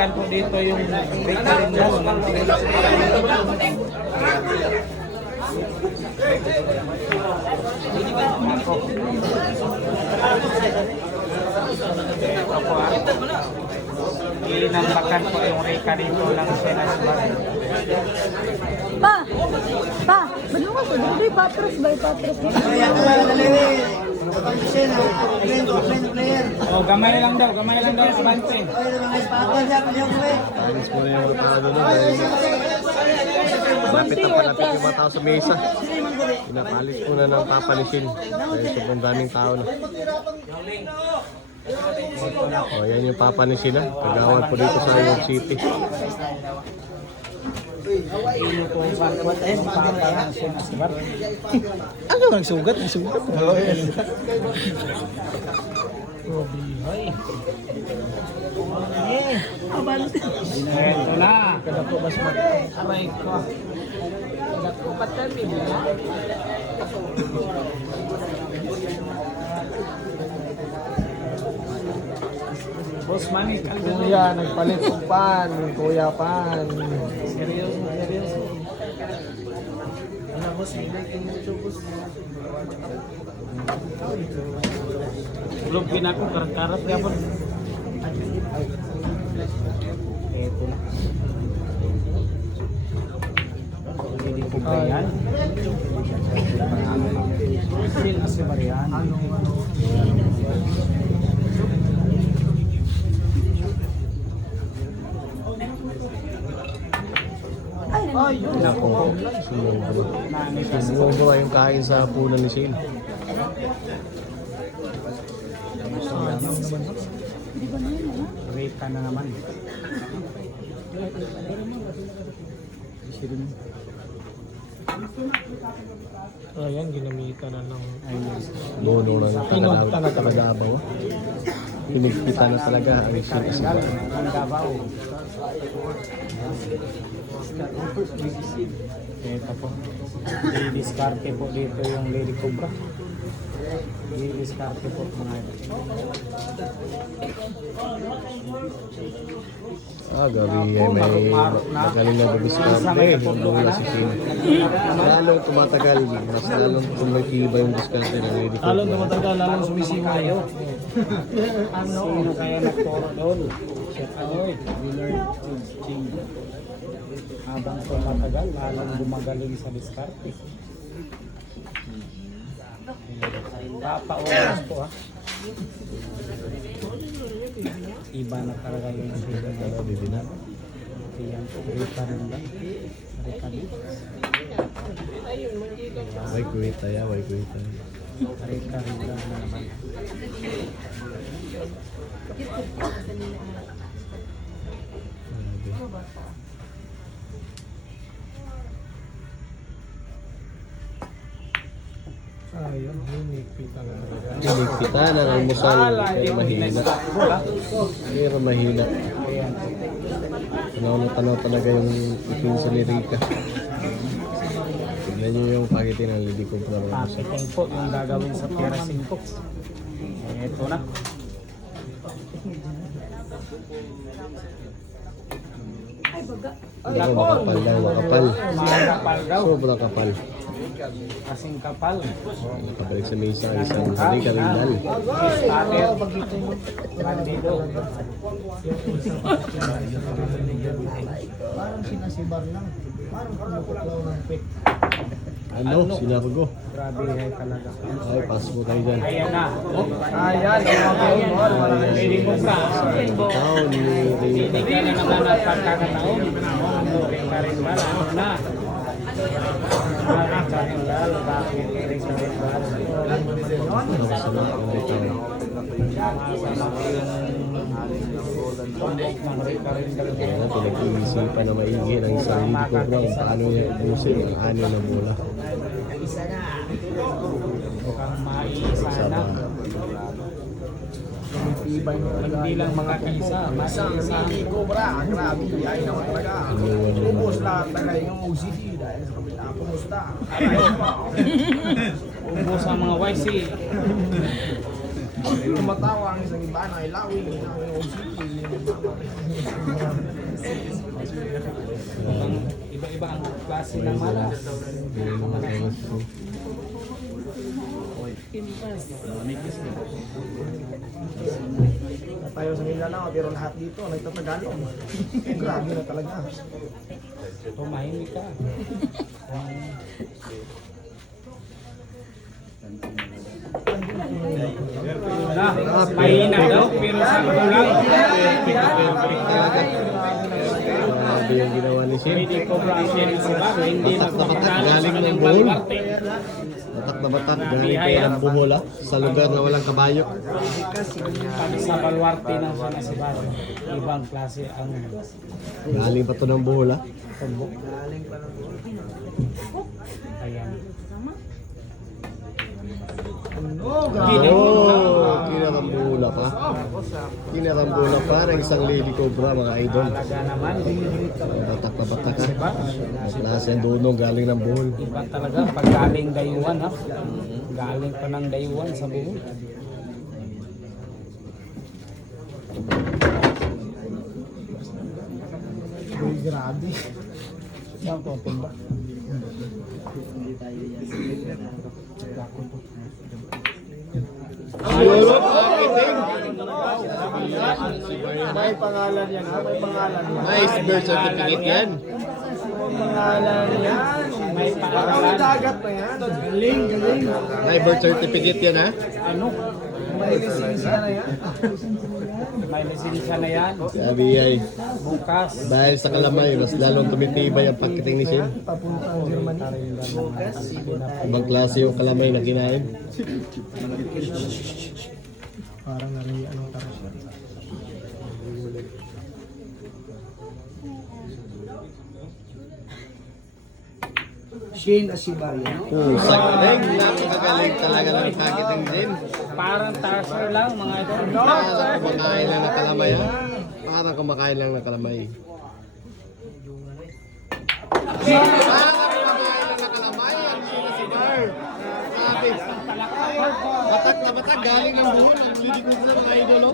Po dito yung bakery niya. Ilinambakan po yung reka dito ng Shenas Bar. Pa, ba't mo ko? Dito patros ba? Patros ba? Oh, gamay lang daw, abante. Alis mo na yung mga tao doon. Malapit yung mga tao sa mesa. Pinapalis mo na ng papalisin. Dahil sobrang daming tao na. O, yan yung papanisin na. Kagawad po dito sa York City. Ano ang sugat? Ang sugat. Ito na. Kada po mas aray ko. Kada po patami na. Boss Manny, Kuya, nagpalit ng pan. Kuya pan. seryoso. Ano boss, boss. Belum pinako karat-karat ya pun. Ito na. Hindi ko ba yan? Sila si Marian. Ay, nako. Sumugawa yung kain sa punan ni Shane. Reka na naman. Ayan, ginamitan na ng Ayun. bono ng talaga-abaw. Pinigpita na talaga ang Shane. Ang Davao. Ito po. I-discarte po dito yung Lady Cobra. I-discarte po mga ito. Gabi ay may magaling na diskarte. Mula si Shane. Lalong tumatagal, mas lalong tumatibay yung diskarte ng Lady Cobra. Lalong tumatagal, lalong sumisiwa kayo. Sino kaya nagturo doon? Chef Anoy, we learn to change. Habang tumatagal, lalong gumagaling sa diskarte. Papaulas po ha. Iba na talaga yung Bibina. Yan po, reka rin lang. Reka din. May kuwita ya, may kuwita. Reka rin lang na naman. Pinigpita na ng almusal, pero mahina. Pero mahina. Tanaw talaga yung ipinsa ni Rika. Tignan nyo yung pakitin ng Lady Cobra ng almusal. Pakitin po yung gagawin sa Tierra 5. Ito na. Ito, makapal daw, makapal. Makapal daw. Sobrang kapal. Kasing kapal. Nakabalik sa mesa ang isang Rika Rindal. Starter. Bandido. Parang sinasibar lang. Parang kumukuklaw ng pit. Ano? Sinabago. Grabe hay talaga. Ay, pasok mo tayo dyan. Ayan na. Ayan. Ayan. Lady Cobra. Ikaw ni Rika. Hindi na naman ang pagkakataon. Reka rin ba? Ano na? Reka rin ba? Bakit Reka rin ba? Nakasunod ang Rika. Kaya pinag-iisipan na maigi ng isang Lady Cobra kung paano niya ubusin ang ani na bola. Mukhang maiisa na. Hindi lang mga isa. Maiisa. Cobra, grabe, ay naman talaga. Ubus lahat talaga yung OCD dahil sa kabila. Kumusta? Ubus ang mga YC. Tumatawa ang isang iba na ilawin ng OCT. Iba-iba ang klase ng malas. Tayo sa Mindanao, pero lahat dito nagtatagalog. Grabe na talaga. Tumahimik ka. Mahina daw, pero sa kulang. Grabe yung ginawa ni Shin. Hindi ko brasier si Bago, hindi Batak na batak, magpapakala sa galing ng kanyang buhol. baluarte. Batak na batak, galing pa yan ang buhol sa lugar na walang kabayo. Pag sa baluarte ng sana si Bago, ibang klase ang Galing pa to ng buhol tumbok. Ayan. Oh, kinarambula pa. Kinarambula pa ng isang lady cobra mga idol. Talaga naman, Batak na batak ha. Klase ang dunong galing ng buhol. iba talaga pag galing dayuan ha. Galing pa ng dayuan sa buhol. Uy, grabe. Saan ko tumba? May pangalan yan, ha? May pangalan yan. Nice birth certificate yan. May pangalan yan. May Parang pangalan. dagat na yan. Galing, galing. May birth certificate yan ha. Ano? May lisensya na yan. May lisensya na yan. Sabi ay Bukas. dahil sa kalamay, mas lalong tumitibay ang pagkiting ni Shin. Papuntang Germany. Ibang klase yung kalamay na kinain. Parang nari, ano, tapos yan. Shane Asibaria. Pusag galing, napakagaling talaga ng kakiting Shin. Parang tarser lang mga ito. Parang kumakain lang ng kalamay ha. Parang kumakain lang ng kalamay. Parang kumakain lang ng kalamay. Ang sinasibar. Sabi. Batak na batak. Galing ng buhol. Ang lilikod sa mga idol.